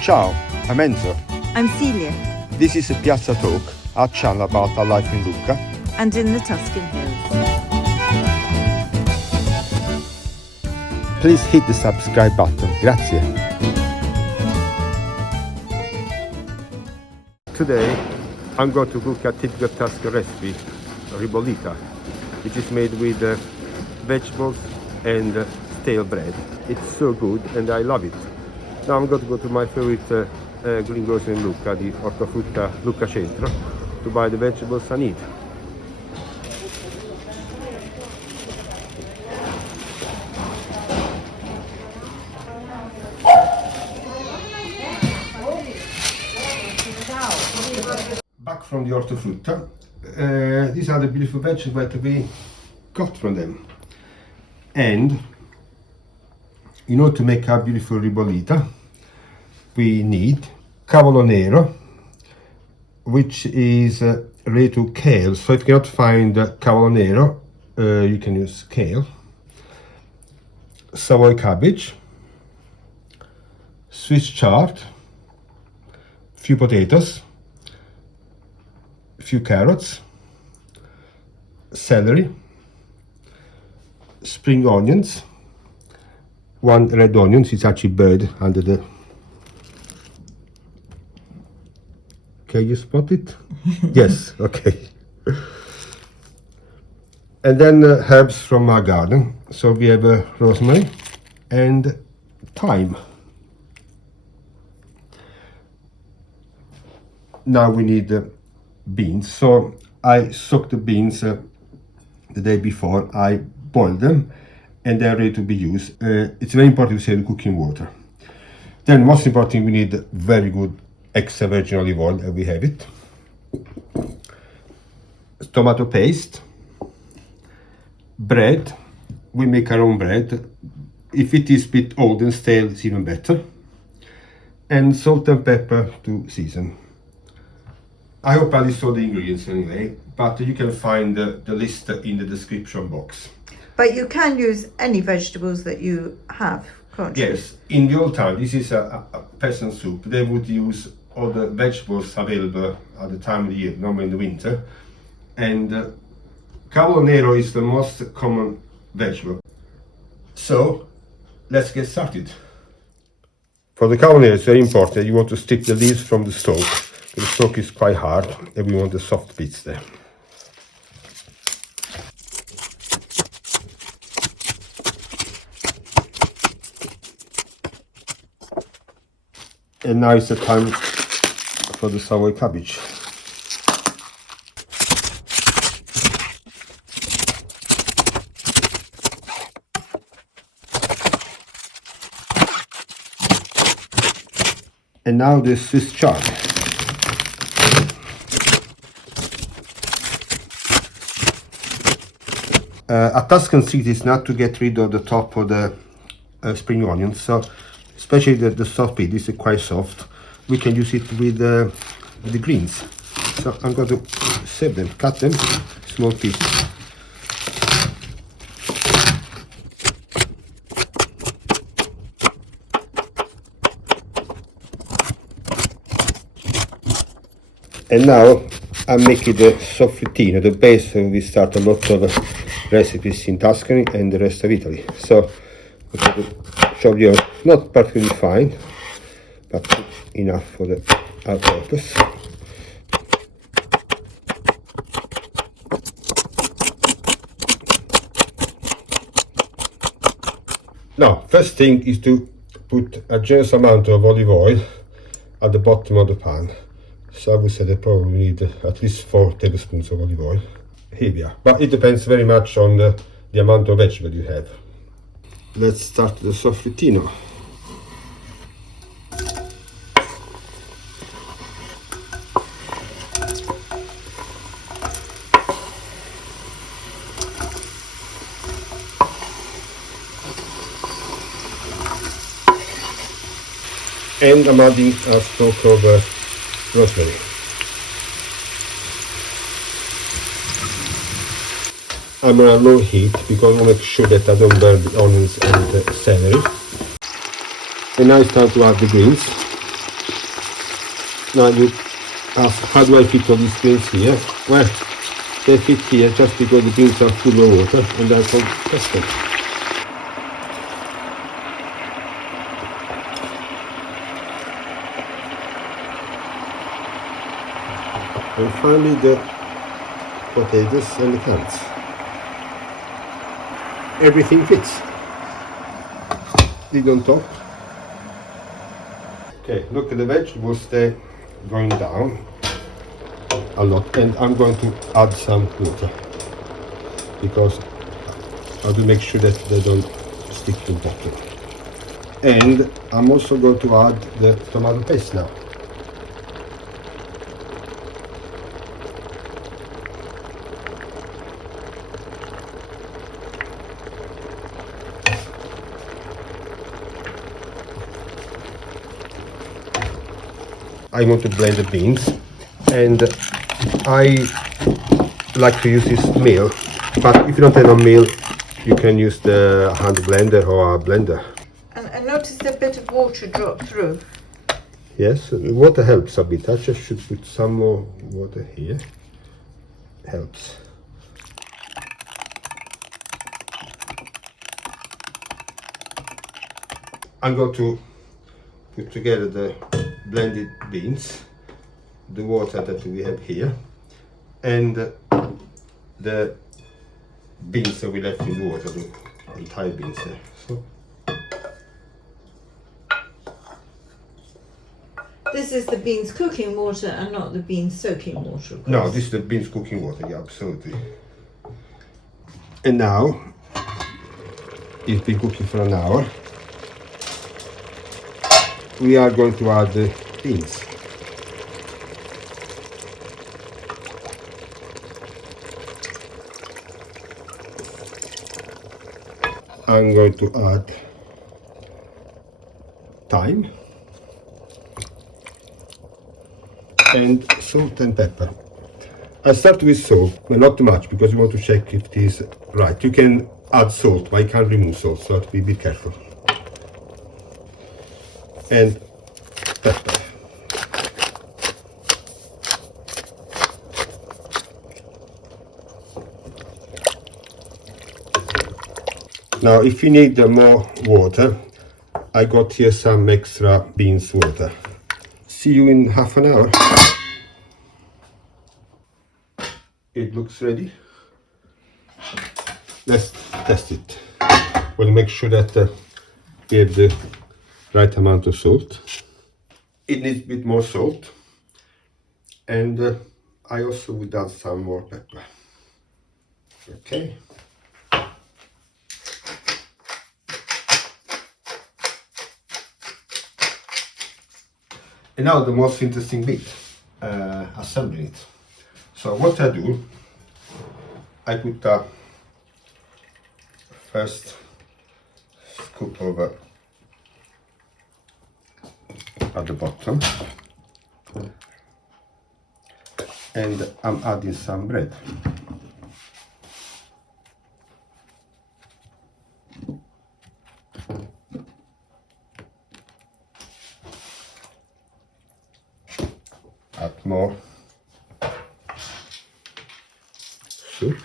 Ciao, I'm Enzo. I'm Celia. This is Piazza Talk, our channel about our life in Lucca And in the Tuscan Hills. Please hit the subscribe button. Grazie. Today I'm going to cook a typical Tuscan recipe, ribollita, which is made with vegetables and stale bread. It's so good and I love it. Now I'm going to go to my favorite greengrocer in Lucca, the Ortofrutta Lucca Centro, to buy the vegetables I need. Back from the Ortofrutta, these are the beautiful vegetables that we got from them. And in order to make our beautiful ribollita, we need Cavolo Nero, which is related to kale. So if you cannot find Cavolo Nero, you can use kale. Savoy cabbage, Swiss chard, few potatoes, few carrots, celery, spring onions, one red onion. It's actually buried under the... Can you spot it? Yes, okay. And then herbs from our garden. So we have rosemary and thyme. Now we need beans. So I soaked the beans the day before. I boiled them and they're ready to be used. It's very important to save the cooking water. Then most important, we need very good extra virgin olive oil, and we have it. Tomato paste, bread. We make our own bread. If it is a bit old and stale, it's even better. And salt and pepper to season. I hope I list all the ingredients anyway, but you can find the list in the description box. But you can use any vegetables that you have, can't you? Yes, in the old time, this is a peasant soup. They would use all the vegetables available at the time of the year, normally in the winter. And Cavolo Nero is the most common vegetable. So, let's get started. For the Cavolo Nero, it's very important. You want to strip the leaves from the stalk. The stalk is quite hard and we want the soft bits there. And now is the time for the savoy cabbage. And now the Swiss chard. A Tuscan secret is not to get rid of the top of the spring onions. So especially the soft bit, this is quite soft. We can use it with the greens. So I'm going to save them, cut them, small pieces. And now I'm making the soffrittino, the base. We start a lot of recipes in Tuscany and the rest of Italy. So I'm going to show you, not perfectly fine, but enough for our purpose. Now, first thing is to put a generous amount of olive oil at the bottom of the pan. So I would say that probably need at least 4 tablespoons of olive oil. Here we are. But it depends very much on the amount of vegetable you have. Let's start the soffrittino. And I'm adding a stalk of rosemary. I'm on a low heat because I want to make sure that I don't burn the onions and the celery. And now it's time to add the greens. Now you ask, how do I fit all these beans here? Well, they fit here just because the beans are full of water, and that's all Tuscan. And finally the potatoes and the carrots. Everything fits. Lid on top. Okay, look at the vegetables, they're going down a lot, and I'm going to add some water because I have to make sure that they don't stick to the bottom. And I'm also going to add the tomato paste now. I want to blend the beans, and I like to use this mill, but if you don't have a mill, you can use the hand blender or a blender. And I noticed a bit of water drop through. Yes, water helps a bit. I just should put some more water here. Helps. I'm going to put together the blended beans, the water that we have here, and the beans that we left in the water, the entire beans there. So This is the beans cooking water and not the beans soaking water, of course. no, this is the beans cooking water, yeah, absolutely. And now it's been cooking for an hour. We are going to add the beans. I'm going to add thyme and salt and pepper. I start with salt, but not too much because you want to check if it is right. You can add salt, but you can't remove salt, so you have to be careful. And pepper. Now, if you need more water, I got here some extra beans water. See you in half an hour. It looks ready. Let's test it. We'll make sure that we have the right amount of salt. It needs a bit more salt, and I also would add some more pepper. Okay. And now the most interesting bit, assembling it. So what I do, I put a first scoop over at the bottom, and I'm adding some bread. Add more soup.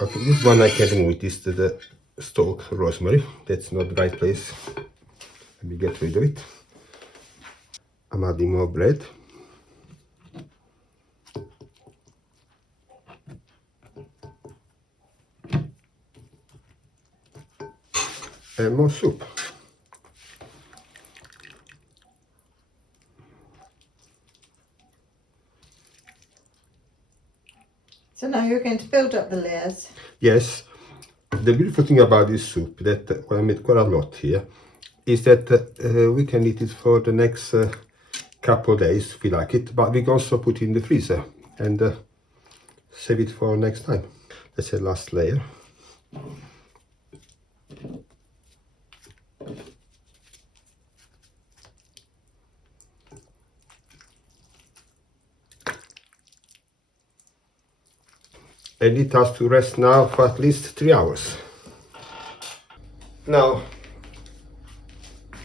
Okay, this one I can remove. This is the stalk rosemary. That's not the right place. Let me get rid of it. I'm adding more bread. And more soup. So now you're going to build up the layers. Yes. The beautiful thing about this soup, that I made quite a lot here, is that we can eat it for the next couple of days if we like it, but we can also put it in the freezer and save it for next time. That's the last layer. and it has to rest now for at least 3 hours. Now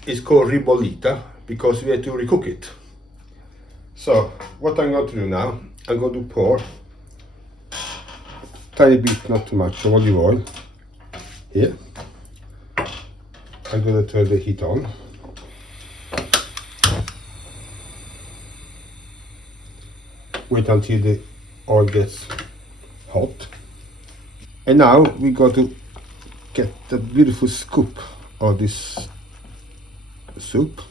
it's called ribollita because we have to recook it. So what I'm going to do now, I'm going to pour tiny bit, not too much, of olive oil here. I'm going to turn the heat on. Wait until the oil gets hot. And now we got to get the beautiful scoop of this soup.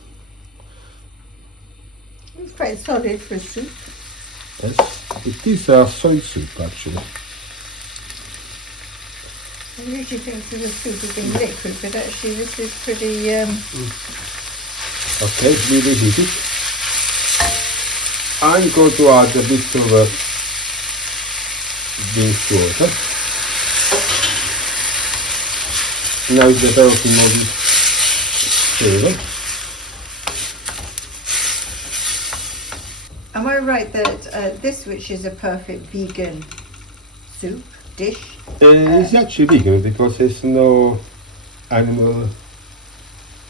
It's quite solid for a soup. Yes, it is a soy soup actually. I usually think of the soup as being liquid, but actually this is pretty... Okay, we reheat it. I'm going to add a bit of beef water. Now it's developing more flavor. Am I right that this, which is a perfect vegan soup dish? It's actually vegan because there's no animal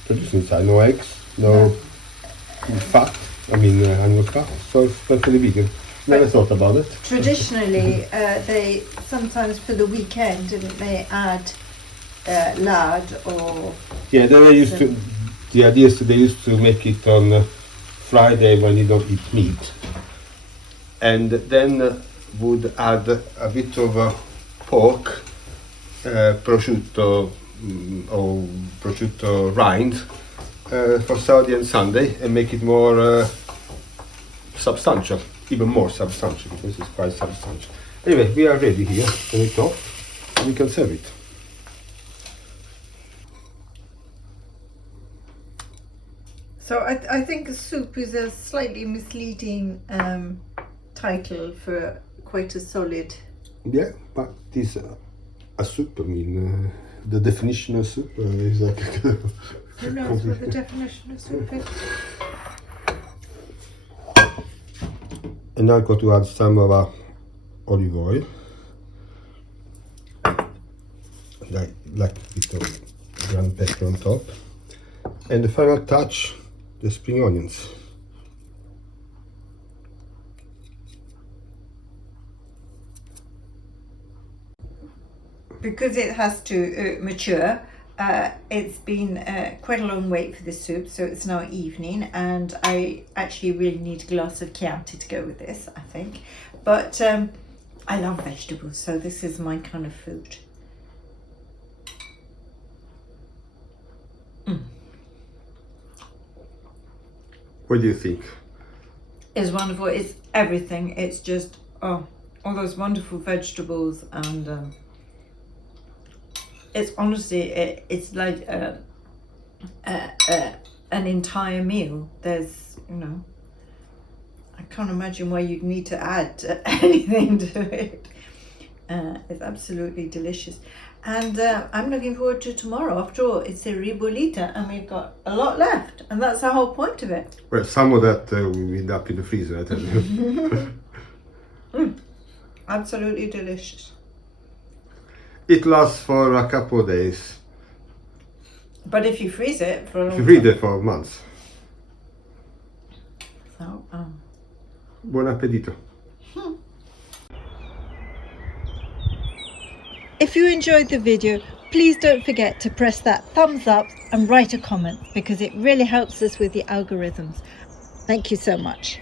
produced inside, no eggs, no fat. I mean animal fat, so it's totally vegan. Never thought about it. Traditionally, they sometimes for the weekend, didn't they add lard or... Yeah, they used to. The idea is that they used to make it on Friday when you don't eat meat, and then would add a bit of pork, prosciutto or prosciutto rind for Saturday and Sunday, and make it more substantial, even more substantial, because it's quite substantial. Anyway, we are ready here. Turn it off, and we can serve it. So I think a soup is a slightly misleading title for quite a solid... Yeah, but this a soup, I mean, the definition of soup is like... Who knows what the definition of soup is? And now I'm going to add some of our olive oil. Like a bit of ground pepper on top. And the final touch, the spring onions. Because it has to mature, it's been quite a long wait for this soup, so it's now evening, and I actually really need a glass of Chianti to go with this, I think. But I love vegetables, so this is my kind of food. What do you think? It's wonderful. It's everything. It's just, oh, all those wonderful vegetables, and it's honestly, it's like an entire meal. There's, you know, I can't imagine why you'd need to add anything to it. It's absolutely delicious. And I'm looking forward to tomorrow. After all, it's a ribollita, and we've got a lot left, and that's the whole point of it. Well, some of that will end up in the freezer, I tell you. Absolutely delicious. It lasts for a couple of days. But if you freeze it for a long If time. you freeze it for months. So, Buon appetito. If you enjoyed the video, please don't forget to press that thumbs up and write a comment, because it really helps us with the algorithms. Thank you so much.